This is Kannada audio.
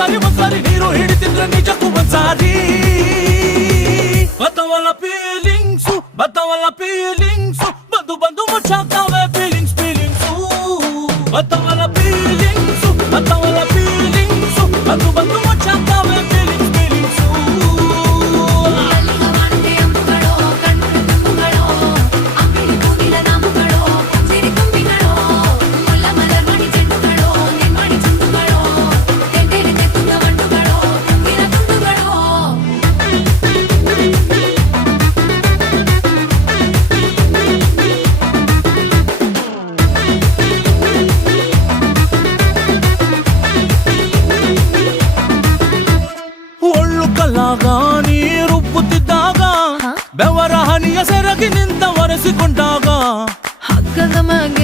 ಒಂದ್ಸಾರಿ ನೀರು ಹಿಡಿತಿದ್ರೆ ನಿಜಕ್ಕೂ ಒಂದ್ಸಾರಿ ಬತ್ತವಲ್ಲ ಫೀಲಿಂಗ್ಸು ಬಂದು ಬಂದು ಮುಚ್ಚಾಕ್ತಾವೆ ಫೀಲಿಂಗ್ಸು ಬತ್ತವಲ್ಲ ಫೀಲಿಂಗ್ಸು ಬಂದು ಬಂದು ಮುಚ್ಚಾಕ್ತಾವೆ ಫೀಲಿಂಗ್ಸು ನೀರುಬ್ಬುತ್ತಿದ್ದಾಗ ಬೆವರ ಹನಿಯ ಸೆರಗಿ ನಿಂತ ಒರೆಸಿಕೊಂಡಾಗ ಹಗ್ಗದ ಮ್ಯಾಗ